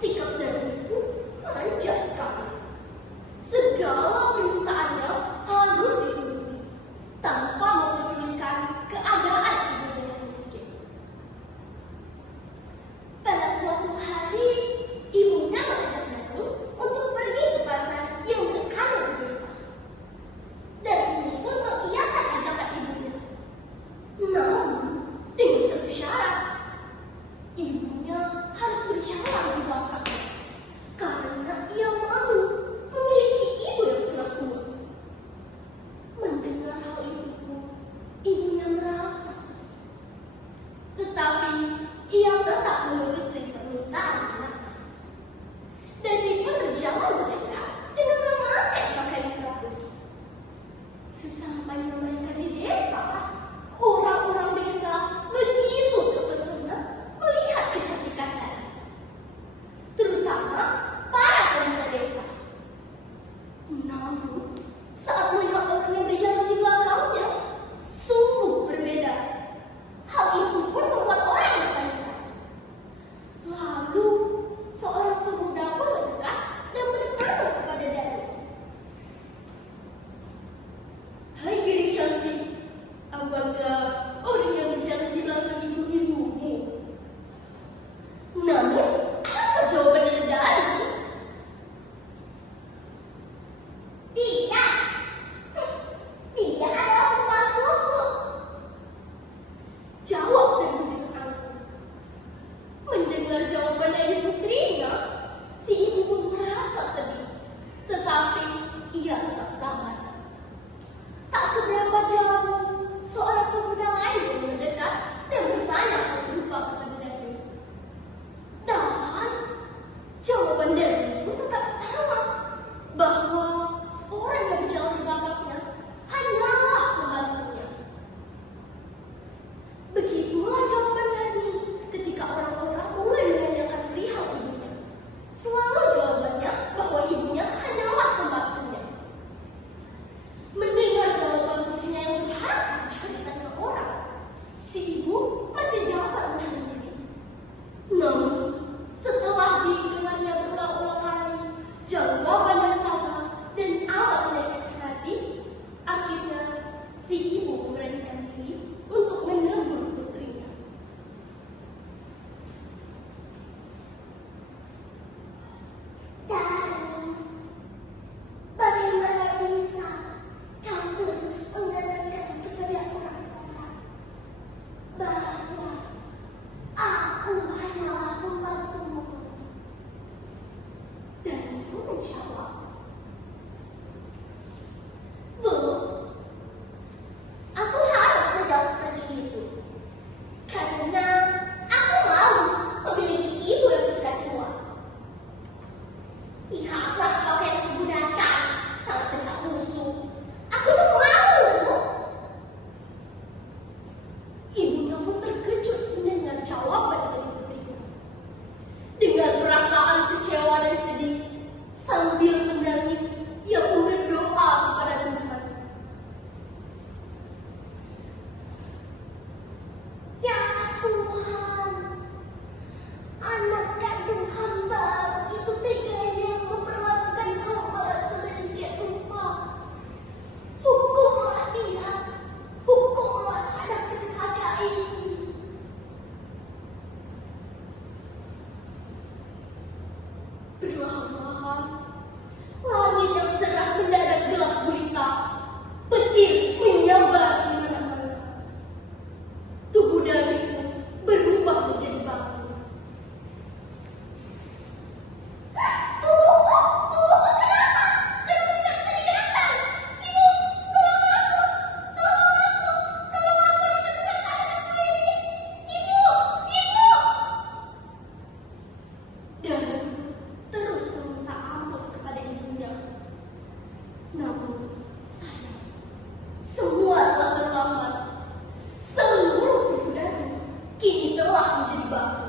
sikap dariku manja sekali. Segala permintaannya harus dituruti tanpa mempedulikan keadaan ibunya yang miskin. Pada suatu hari, ibunya mengajak Nani untuk pergi ke pasar yang dekat dengan desa. Dan Nani pun mengiyakan ajakan ibunya. Namun, dengan satu syarat, ibunya harus berjalan di belakangnya karena ia malu memiliki ibu yang sudah tua. Mendengar hal itu, ibunya merasa sedih. Tetapi ia tetap menuruti permintaan anaknya. Dan dia berjalan mereka dengan memakai pakaian bagus. Sesampainya mereka di desa, orang-orang desa begitu terpesona melihat kecantikan Nani, terutama para pemuda desa. Namun, saat melihat orang yang berjalan di belakangnya, sungguh berbeda. Hal itu pun membuat orang bertanya. Lalu, seorang pemuda pun mendekat dan bertanya kepada Nani. Hai Giri cantik, apakah orang yang berjalan di belakang ibumu? Namun, apa jawaban dari Nani? Tidak, dia adalah pembantuku. Jawab dari aku. Mendengar jawaban dari putrinya, si ibu pun merasa sedih. Tetapi ia tetap sabar. Tak seberapa jauh, seorang pemuda lain yang mendekat dan bertanya hal serupa kepada Nani. Dan jawaban Nani pun tetap sama, bahwa orang yang berjalan di belakangnya hanyalah pembantunya. Begitulah jawaban Nani ketika orang-orang mulai menanyakan perihal ibunya. Selalu jawabannya bahwa ibunya hanyalah pembantunya. Mendengar jawaban putrinya yang berharap jika ditanya orang, si ibu masih dapat menahan diri. Namun, setelah didengarnya berulang-ulang kali jawaban yang sama dan amat menyakitkan hati, akhirnya si ibu memberanikan diri untuk menegur putrinya. Dan bagaimana bisa kau terus mengatakan kepada orang-orang bahwa aku hanyalah pembantumu? Dan ibu menjawab, Bu, aku harus menjawab seperti itu karena aku malu memiliki ibu yang sudah tua. Lihatlah pakaian yang digunakan, sangat tegak lusuh. Aku tuh malu, Bu. Ibunya pun terkejut mendengar jawaban dari putrinya. Dengan perasaan kecewa dan sedih, sambil menangis, ia pun berdoa kepada Tuhan. Ya Tuhan, anak kandung hamba itu teganya memperlakukan hamba sedemikian rupa. Hukumlah dia, hukumlah anak durhaka ini. Perlahan-lahan, langit yang cerah mendadak gelap gulita. Petir menyambar di mana-mana. Tubuh Nani pun berubah menjadi batu. Tunggu, kenapa? Kenapa tidak bisa digerakkan? Ibu, tolong aku dengan gerakan ini. Ibu. Dan terus meminta ampun kepada ibunya. Namun sayang, semua telah terlambat. Seluruh tubuh Nani kini telah menjadi batu.